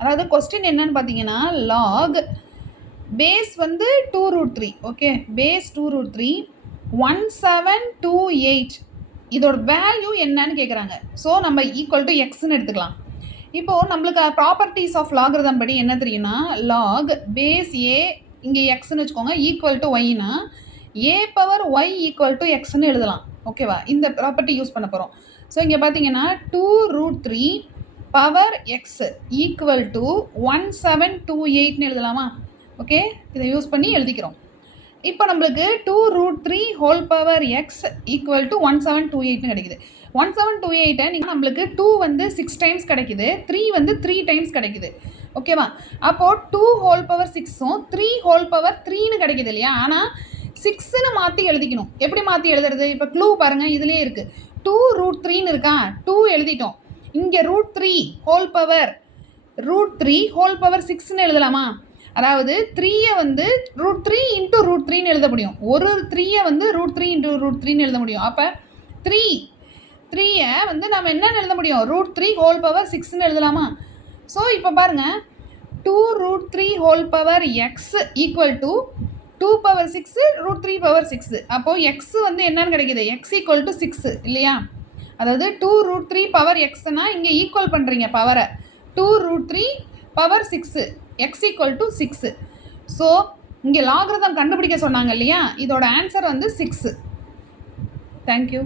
அதாவது கொஸ்டின் என்னன்னு பார்த்தீங்கன்னா லாக் பேஸ் வந்து 2√3 ஓகே பேஸ் 2√3 1728 இதோட வேல்யூ என்னன்னு கேட்குறாங்க. ஸோ நம்ம ஈக்குவல் டு எக்ஸ்ன்னு எடுத்துக்கலாம். இப்போது நம்மளுக்கு ப்ராப்பர்ட்டிஸ் ஆஃப் லாகிரதம் படி என்ன தெரியும்னா லாக் பேஸ் ஏ இங்கே எக்ஸ்ன்னு வச்சுக்கோங்க ஈக்குவல் டு ஒய்னா a power y equal to எக்ஸ்ன்னு எழுதலாம். ஓகேவா? இந்த ப்ராப்பர்ட்டி யூஸ் பண்ண போகிறோம். ஸோ இங்கே பார்த்தீங்கன்னா 2√3 பவர் எக்ஸ் ஈக்குவல் டு 1728ன்னு எழுதலாமா? ஓகே, இதை யூஸ் பண்ணி எழுதிக்கிறோம். இப்போ நம்மளுக்கு 2√3 whole power x equal to 1728ன்னு கிடைக்குது. 1728 நீங்கள் நம்மளுக்கு 2 வந்து 6 டைம்ஸ் கிடைக்குது, 3 வந்து 3 டைம்ஸ் கிடைக்குது. ஓகேவா? அப்போது 2 ஹோல் பவர் 6ம் 3 ஹோல் பவர் 3ன்னு கிடைக்குது இல்லையா? ஆனால் 6ன்னு மாற்றி எழுதிக்கணும். எப்படி மாற்றி எழுதுறது? இப்போ க்ளூ பாருங்கள், இதுலேயே இருக்குது. 2√3ன்னு இருக்கா, 2 எழுதிட்டோம். இங்கே √3 ஹோல் பவர் √3 ஹோல் பவர் 6ன்னு எழுதலாமா? அதாவது 3யை வந்து √3 இன்ட்டு √3ன்னு எழுத முடியும். ஒரு 3யை வந்து √3 இன்ட்டு √3ன்னு எழுத முடியும். அப்போ 3யை வந்து நம்ம என்னென்னு எழுத முடியும்? √3 ஹோல் பவர் 6ன்னு எழுதலாமா? ஸோ இப்போ பாருங்கள், 2√3 whole power x equal to 2 power 6 √3 power 6. அப்போது எக்ஸ் வந்து என்னன்னு கிடைக்கிது? எக்ஸ் ஈக்குவல் டு 6 இல்லையா? அதாவது 2√3 பவர் எக்ஸ்னா இங்கே ஈக்குவல் பண்ணுறீங்க பவரை. 2√3 power 6 X equal to 6. So இங்கே லாகிரதம் கண்டுபிடிக்க சொன்னாங்க இல்லையா? இதோட ஆன்சர் வந்து 6. தேங்க்யூ.